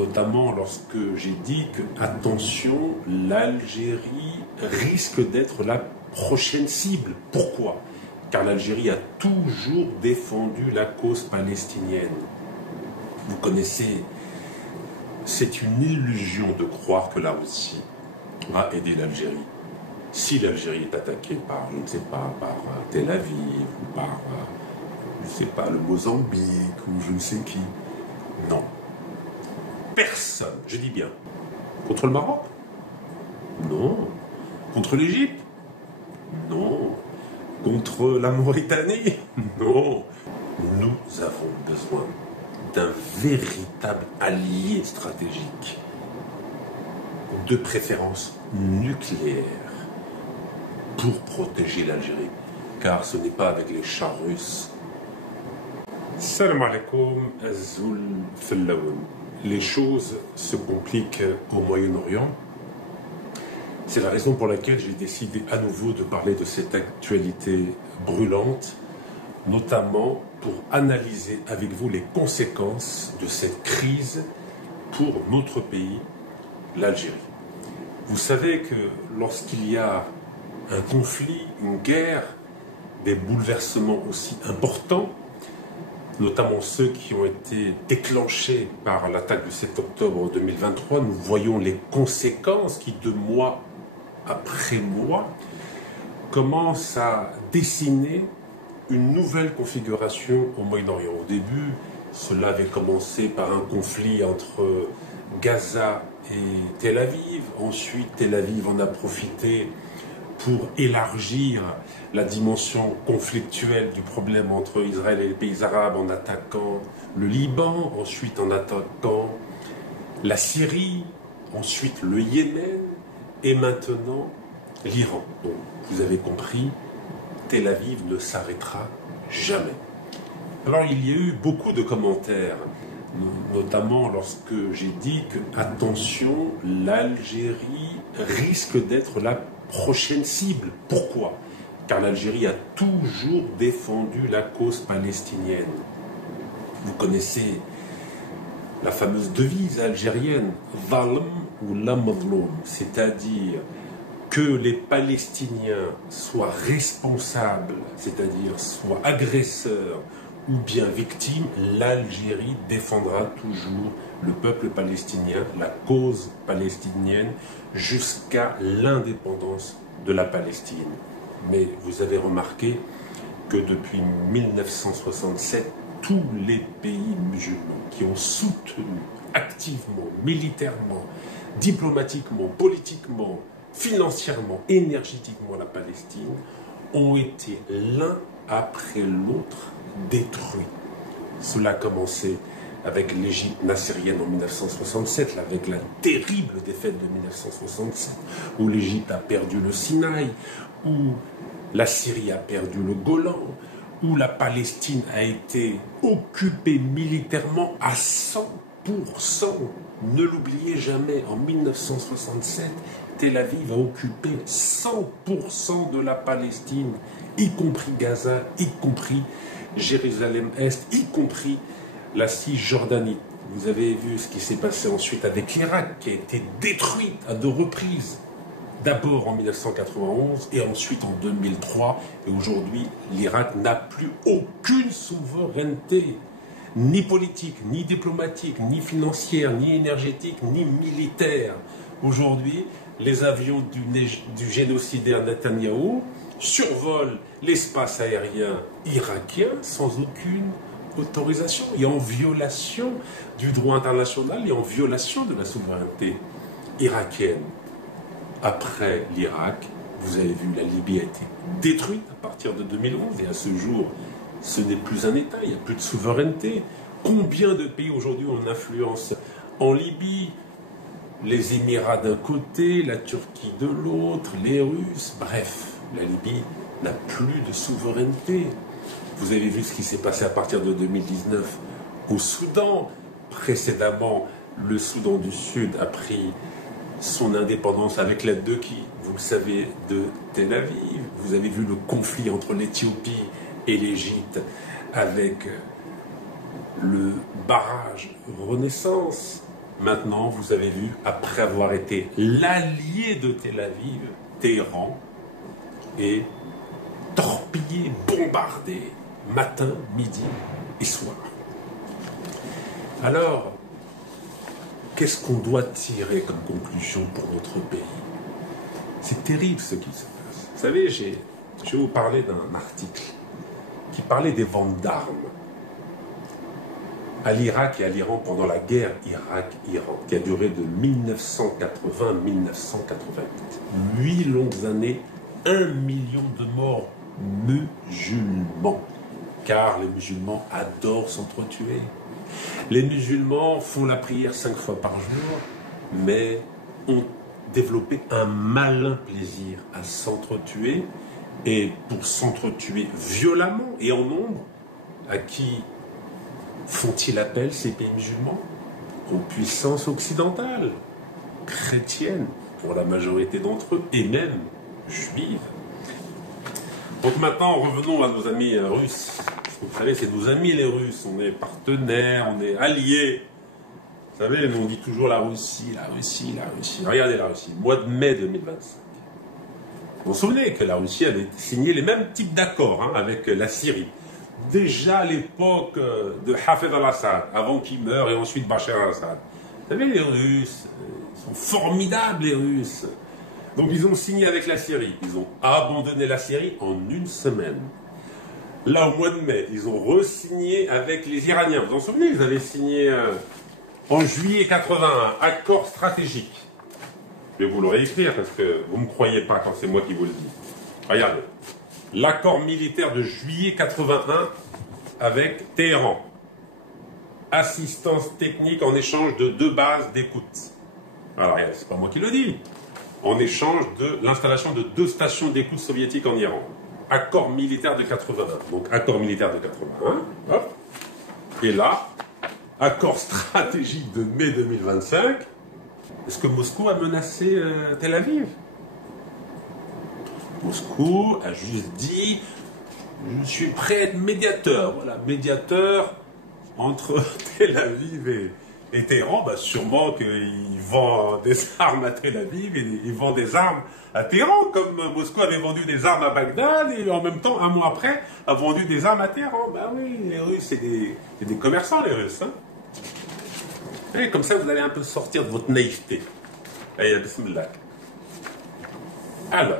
notamment lorsque j'ai dit que, attention, l'Algérie risque d'être la prochaine cible. Pourquoi? Car l'Algérie a toujours défendu la cause palestinienne. Vous connaissez, c'est une illusion de croire que la Russie va aider l'Algérie. Si l'Algérie est attaquée par, je ne sais pas, par Tel Aviv, ou par, je ne sais pas, le Mozambique, ou je ne sais qui, non. Personne, je dis bien. Contre le Maroc? Non. Contre l'Égypte? Non. Contre la Mauritanie? Non. Nous avons besoin d'un véritable allié stratégique, de préférence nucléaire, pour protéger l'Algérie, car ce n'est pas avec les chars russes. Salam alaikum, Azul Fellaoun. Les choses se compliquent au Moyen-Orient. C'est la raison pour laquelle j'ai décidé à nouveau de parler de cette actualité brûlante, notamment pour analyser avec vous les conséquences de cette crise pour notre pays, l'Algérie. Vous savez que lorsqu'il y a un conflit, une guerre, des bouleversements aussi importants, notamment ceux qui ont été déclenchés par l'attaque du 7 octobre 2023, nous voyons les conséquences qui, de mois après mois, commencent à dessiner une nouvelle configuration au Moyen-Orient. Au début, cela avait commencé par un conflit entre Gaza et Tel Aviv. Ensuite, Tel Aviv en a profité pour élargir la dimension conflictuelle du problème entre Israël et les pays arabes en attaquant le Liban, ensuite en attaquant la Syrie, ensuite le Yémen et maintenant l'Iran. Donc, vous avez compris, Tel Aviv ne s'arrêtera jamais. Alors, il y a eu beaucoup de commentaires, notamment lorsque j'ai dit que, attention, l'Algérie risque d'être la prochaine cible. Pourquoi? Car l'Algérie a toujours défendu la cause palestinienne. Vous connaissez la fameuse devise algérienne, Zalm ou la Mazloum, c'est-à-dire que les Palestiniens soient responsables, c'est-à-dire soient agresseurs ou bien victimes, l'Algérie défendra toujours le peuple palestinien, la cause palestinienne, jusqu'à l'indépendance de la Palestine. Mais vous avez remarqué que depuis 1967, tous les pays musulmans qui ont soutenu activement, militairement, diplomatiquement, politiquement, financièrement, énergétiquement la Palestine, ont été l'un après l'autre détruits. Cela a commencé avec l'Égypte nassérienne en 1967, avec la terrible défaite de 1967, où l'Égypte a perdu le Sinaï, où la Syrie a perdu le Golan, où la Palestine a été occupée militairement à 100%. Ne l'oubliez jamais, en 1967, Tel Aviv a occupé 100% de la Palestine, y compris Gaza, y compris Jérusalem-Est, y compris la Cisjordanie. Vous avez vu ce qui s'est passé ensuite avec l'Irak, qui a été détruite à 2 reprises. D'abord en 1991 et ensuite en 2003. Et aujourd'hui, l'Irak n'a plus aucune souveraineté, ni politique, ni diplomatique, ni financière, ni énergétique, ni militaire. Aujourd'hui, les avions du génocidaire Netanyahou survolent l'espace aérien irakien sans aucune autorisation et en violation du droit international et en violation de la souveraineté irakienne. Après l'Irak, vous avez vu, la Libye a été détruite à partir de 2011 et à ce jour, ce n'est plus un État, il n'y a plus de souveraineté. Combien de pays aujourd'hui ont une influence en Libye? Les Émirats d'un côté, la Turquie de l'autre, les Russes, bref, la Libye n'a plus de souveraineté. Vous avez vu ce qui s'est passé à partir de 2019 au Soudan. Précédemment, le Soudan du Sud a pris son indépendance avec l'aide de qui? Vous le savez, de Tel Aviv. Vous avez vu le conflit entre l'Éthiopie et l'Égypte avec le barrage Renaissance. maintenant, vous avez vu, après avoir été l'allié de Tel Aviv, Téhéran est torpillé, bombardé, matin, midi et soir. Alors, qu'est-ce qu'on doit tirer comme conclusion pour notre pays? C'est terrible ce qui se passe. Vous savez, je vais vous parler d'un article qui parlait des ventes d'armes à l'Irak et à l'Iran pendant la guerre Irak-Iran, qui a duré de 1980 à 1988. 8 longues années, 1 million de morts musulmans. Car les musulmans adorent s'entretuer. Les musulmans font la prière 5 fois par jour, mais ont développé un malin plaisir à s'entretuer. Et pour s'entretuer violemment et en nombre, à qui font-ils appel ces pays musulmans? Aux puissances occidentales, chrétiennes pour la majorité d'entre eux, et même juives. Donc maintenant, revenons à nos amis russes. Vous savez, c'est nos amis les Russes, on est partenaires, on est alliés. Vous savez, on dit toujours la Russie, la Russie, la Russie. Regardez la Russie, mois de mai 2025. Vous vous souvenez que la Russie avait signé les mêmes types d'accords avec la Syrie. Déjà à l'époque de Hafez al-Assad, avant qu'il meure, et ensuite Bachar al-Assad. Vous savez, les Russes, ils sont formidables, les Russes. Donc ils ont signé avec la Syrie. Ils ont abandonné la Syrie en 1 semaine. Là, au mois de mai, ils ont re-signé avec les Iraniens. Vous vous en souvenez, ils avaient signé en juillet 81, accord stratégique. Je vais vous le réécrire parce que vous ne me croyez pas quand c'est moi qui vous le dis. Regardez. L'accord militaire de juillet 81 avec Téhéran. Assistance technique en échange de 2 bases d'écoute. Alors, c'est pas moi qui le dis. En échange de l'installation de 2 stations d'écoute soviétiques en Iran. Accord militaire de 81. Donc, accord militaire de 81. Hop. Et là, accord stratégique de mai 2025. Est-ce que Moscou a menacé Tel Aviv? Moscou a juste dit « Je suis prêt à être médiateur ». Voilà, médiateur entre Tel Aviv et Téhéran. Bah, sûrement qu'il vend des armes à Tel Aviv et il vend des armes à Téhéran, comme Moscou avait vendu des armes à Bagdad et en même temps, un mois après, a vendu des armes à Téhéran. Bah oui, les Russes, c'est des commerçants, les Russes. Hein. Et comme ça, vous allez un peu sortir de votre naïveté. Allez, bismillah. Alors,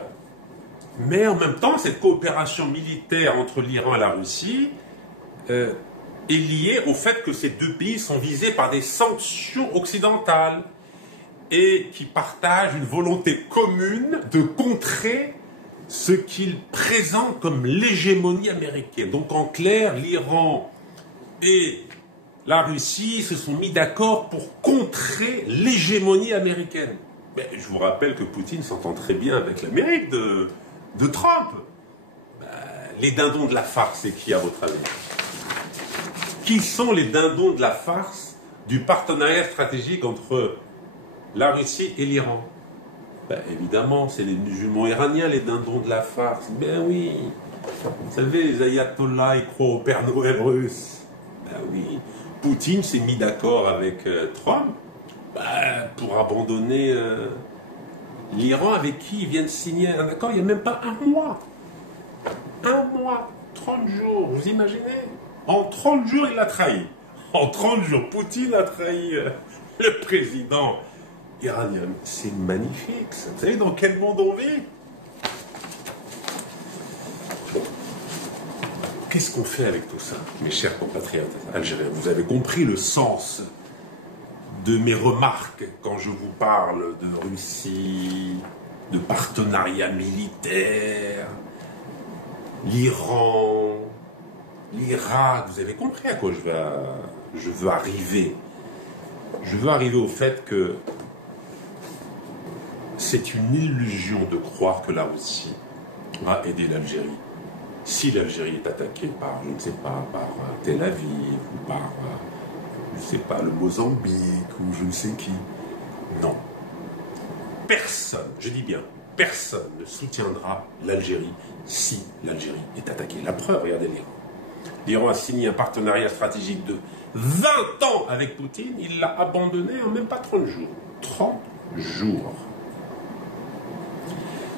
mais en même temps, cette coopération militaire entre l'Iran et la Russie est liée au fait que ces 2 pays sont visés par des sanctions occidentales et qui partagent une volonté commune de contrer ce qu'ils présentent comme l'hégémonie américaine. Donc en clair, l'Iran et la Russie se sont mis d'accord pour contrer l'hégémonie américaine. Mais je vous rappelle que Poutine s'entend très bien avec l'Amérique de Trump. Les dindons de la farce, c'est qui à votre avis? Qui sont les dindons de la farce du partenariat stratégique entre la Russie et l'Iran? Évidemment, c'est les musulmans iraniens, les dindons de la farce. Ben oui. Vous savez, les ayatollahs, ils croient au Père Noël russe. Ben oui. Poutine s'est mis d'accord avec Trump pour abandonner l'Iran avec qui il vient de signer un accord il n'y a même pas 1 mois. 1 mois, 30 jours, vous imaginez? En 30 jours, il l'a trahi. En 30 jours, Poutine a trahi le président iranien. C'est magnifique, ça. Vous savez dans quel monde on vit? Bon. Qu'est-ce qu'on fait avec tout ça, mes chers compatriotes algériens? Vous avez compris le sens de mes remarques quand je vous parle de Russie, de partenariat militaire, l'Iran, l'Irak. Vous avez compris à quoi je veux arriver. Je veux arriver au fait que c'est une illusion de croire que la Russie va aider l'Algérie. Si l'Algérie est attaquée par, je ne sais pas, par Tel Aviv ou par, je ne sais pas, le Mozambique ou je ne sais qui, non. Personne, je dis bien, personne ne soutiendra l'Algérie si l'Algérie est attaquée. La preuve, regardez l'Iran. L'Iran a signé un partenariat stratégique de 20 ans avec Poutine, il l'a abandonné en même pas 30 jours. 30 jours.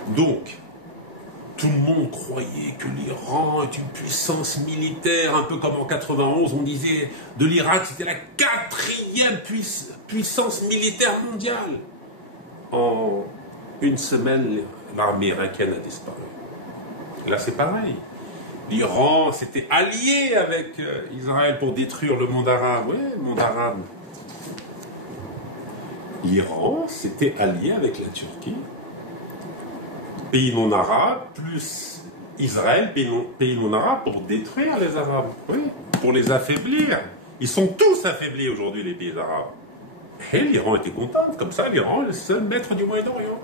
Donc, tout le monde croyait que l'Iran est une puissance militaire, un peu comme en 91, on disait de l'Irak, c'était la 4e puissance militaire mondiale. En une semaine, l'armée irakienne a disparu. Là, c'est pareil. L'Iran s'était allié avec Israël pour détruire le monde arabe. Oui, le monde arabe. L'Iran s'était allié avec la Turquie. Pays non arabes, plus Israël, pays non arabes, pour détruire les Arabes. Oui, pour les affaiblir. Ils sont tous affaiblis aujourd'hui, les pays arabes. Et l'Iran était content. Comme ça, l'Iran est le seul maître du Moyen-Orient.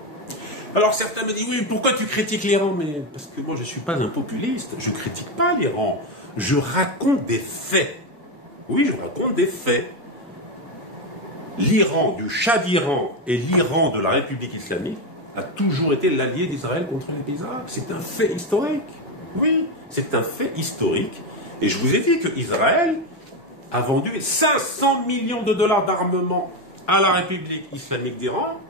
Alors certains me disent, oui, pourquoi tu critiques l'Iran? Mais parce que moi je ne suis pas un populiste, je ne critique pas l'Iran, je raconte des faits. Oui, je raconte des faits. L'Iran du Shah d'Iran et l'Iran de la République islamique a toujours été l'allié d'Israël contre les pays arabes. C'est un fait historique. Oui, c'est un fait historique. Et je vous ai dit que Israël a vendu 500 millions de dollars d'armement à la République islamique d'Iran.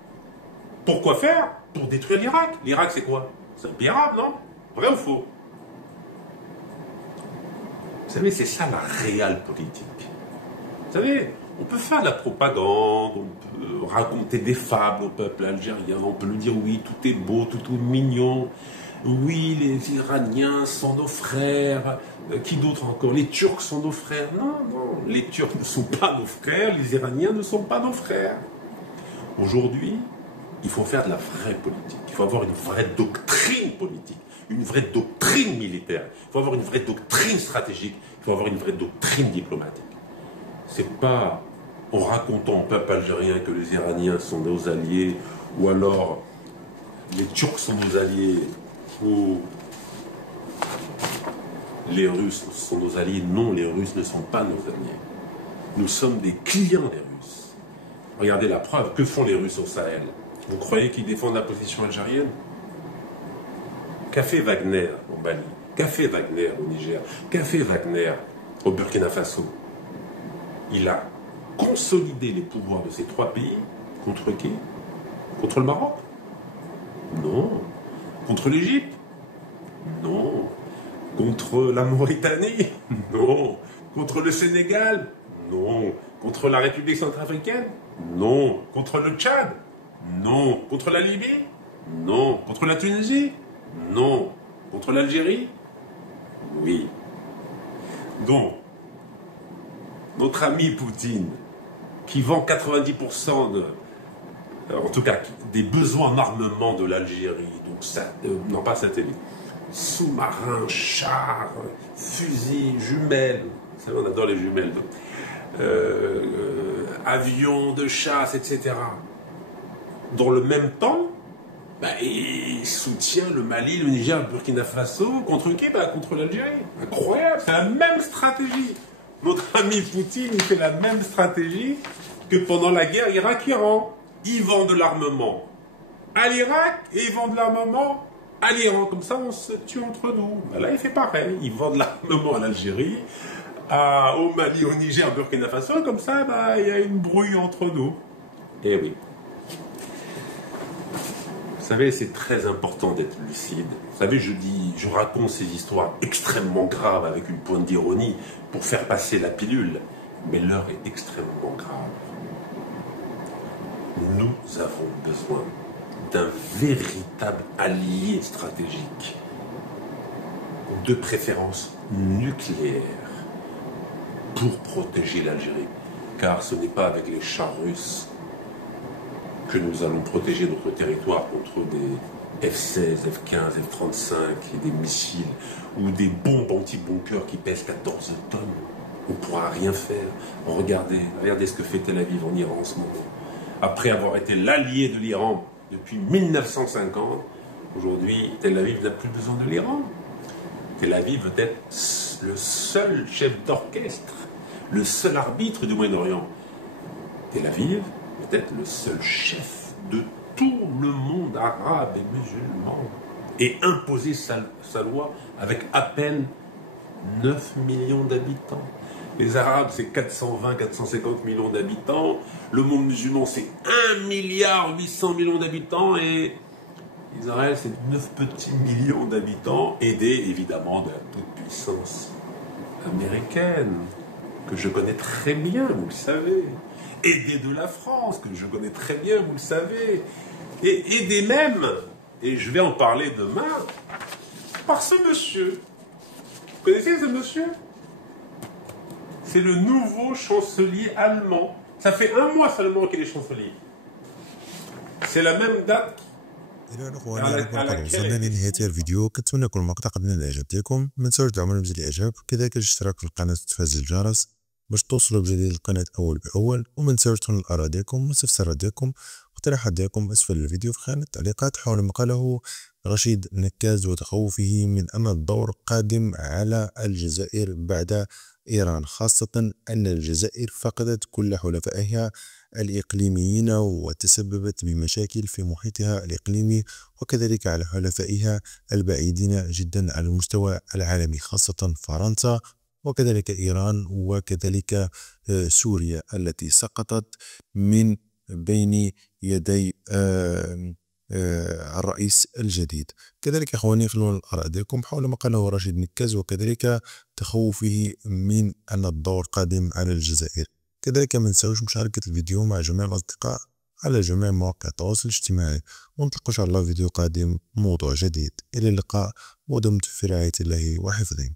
Pour quoi faire? Pour détruire l'Irak. L'Irak, c'est quoi? C'est un pays arabe, non? Vrai ou faux? Vous savez, c'est ça la réelle politique. Vous savez, on peut faire de la propagande, on peut raconter des fables au peuple algérien, on peut lui dire oui, tout est beau, tout est mignon, oui, les Iraniens sont nos frères, qui d'autre encore? Les Turcs sont nos frères. Non, non, les Turcs ne sont pas nos frères, les Iraniens ne sont pas nos frères. Aujourd'hui, il faut faire de la vraie politique. Il faut avoir une vraie doctrine politique, une vraie doctrine militaire. Il faut avoir une vraie doctrine stratégique. Il faut avoir une vraie doctrine diplomatique. C'est pas en racontant au peuple algérien que les Iraniens sont nos alliés, ou alors les Turcs sont nos alliés, ou les Russes sont nos alliés. Non, les Russes ne sont pas nos alliés. Nous sommes des clients des Russes. Regardez la preuve. Que font les Russes au Sahel? Vous croyez qu'ils défendent la position algérienne? Qu'a fait Wagner au Mali? Qu'a fait Wagner au Niger? Qu'a fait Wagner au Burkina Faso? Il a consolidé les pouvoirs de ces 3 pays. Contre qui? Contre le Maroc? Non. Contre l'Égypte? Non. Contre la Mauritanie? Non. Contre le Sénégal? Non. Contre la République centrafricaine? Non. Contre le Tchad? Non. Contre la Libye? Non. Contre la Tunisie? Non. Contre l'Algérie? Oui. Donc, notre ami Poutine, qui vend 90% en tout cas, des besoins en armement de l'Algérie, donc ça, non pas satellite, sous-marins, chars, fusils, jumelles, vous savez, on adore les jumelles, avions de chasse, etc. Dans le même temps, il soutient le Mali, le Niger, le Burkina Faso, contre qui? Contre l'Algérie. Incroyable, c'est la même stratégie. Notre ami Poutine, il fait la même stratégie que pendant la guerre Irak-Iran. Il vend de l'armement à l'Irak et il vend de l'armement à l'Iran. Comme ça, on se tue entre nous. Là, il fait pareil. Il vend de l'armement à l'Algérie, au Mali, au Niger, au Burkina Faso. Comme ça, il y a une brouille entre nous. Eh oui. Vous savez, c'est très important d'être lucide. Vous savez, je raconte ces histoires extrêmement graves avec une pointe d'ironie pour faire passer la pilule. Mais l'heure est extrêmement grave. Nous avons besoin d'un véritable allié stratégique, de préférence nucléaire, pour protéger l'Algérie. Car ce n'est pas avec les chars russes que nous allons protéger notre territoire contre des F-16, F-15, F-35 et des missiles ou des bombes anti-bunkers qui pèsent 14 tonnes. On ne pourra rien faire. Regardez ce que fait Tel Aviv en Iran en ce moment. Après avoir été l'allié de l'Iran depuis 1950, aujourd'hui, Tel Aviv n'a plus besoin de l'Iran. Tel Aviv veut être le seul chef d'orchestre, le seul arbitre du Moyen-Orient. Tel Aviv veut être le seul chef de tout le monde arabe et musulman et imposer sa loi avec à peine 9 millions d'habitants. Les Arabes, c'est 420, 450 millions d'habitants. Le monde musulman, c'est 1 milliard 800 millions d'habitants. Et Israël, c'est 9 petits millions d'habitants, aidés évidemment de la toute-puissance américaine, que je connais très bien, vous le savez. Aidés de la France, que je connais très bien, vous le savez. Et aidés même, et je vais en parler demain, par ce monsieur. Vous connaissez ce monsieur? C'est le nouveau chancelier allemand. Ça fait 1 mois seulement qu'il est chancelier. C'est la même date إلى الأخوة أنا قد وصلنا لنهاية الفيديو. كنتمنى يكون المقطع قد نال الإعجاب ديالكم. ما تنساوش دعمونا بزر الإعجاب وكذلك الاشتراك في القناة وتفعيل الجرس باش توصلوا بجديد القناة أول بأول. وما تنساوش تكونوا الآراء ديالكم والاستفسارات ديالكم واقتراحات ديالكم أسفل الفيديو في خانة التعليقات حول ما قاله رشيد نكاز وتخوفه من أن الدور قادم على الجزائر بعد إيران، خاصة أن الجزائر فقدت كل حلفائها الإقليميين وتسببت بمشاكل في محيطها الإقليمي وكذلك على حلفائها البعيدين جدا على المستوى العالمي، خاصة فرنسا وكذلك إيران وكذلك سوريا التي سقطت من بين يدي الرئيس الجديد. كذلك اخواني خلونا الاراء ديالكم حول ما قاله رشيد نكاز وكذلك تخوفه من ان الدور قادم على الجزائر. كذلك ما نساوش مشاركه الفيديو مع جميع الاصدقاء على جميع مواقع التواصل الاجتماعي، ونلتقوا ان شاء الله فيديو قادم موضوع جديد. الى اللقاء ودمتم في رعايه الله وحفظه.